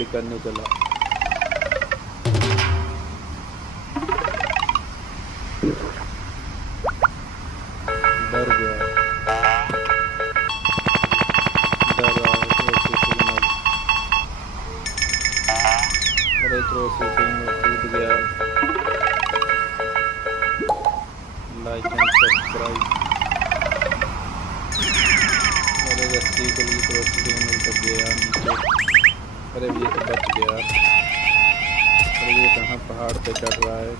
कोई दिक्कत नहीं, चला डर गया, डर रहा है तो सिग्नल, अरे तो सिग्नल टूट गया। लाइक एंड सब्सक्राइब, अरे रस्सी के लिए तो सिग्नल तक गया नीचे। अरे ये तो बच गया। अरे ये कहाँ पहाड़ पे चढ़ रहा है।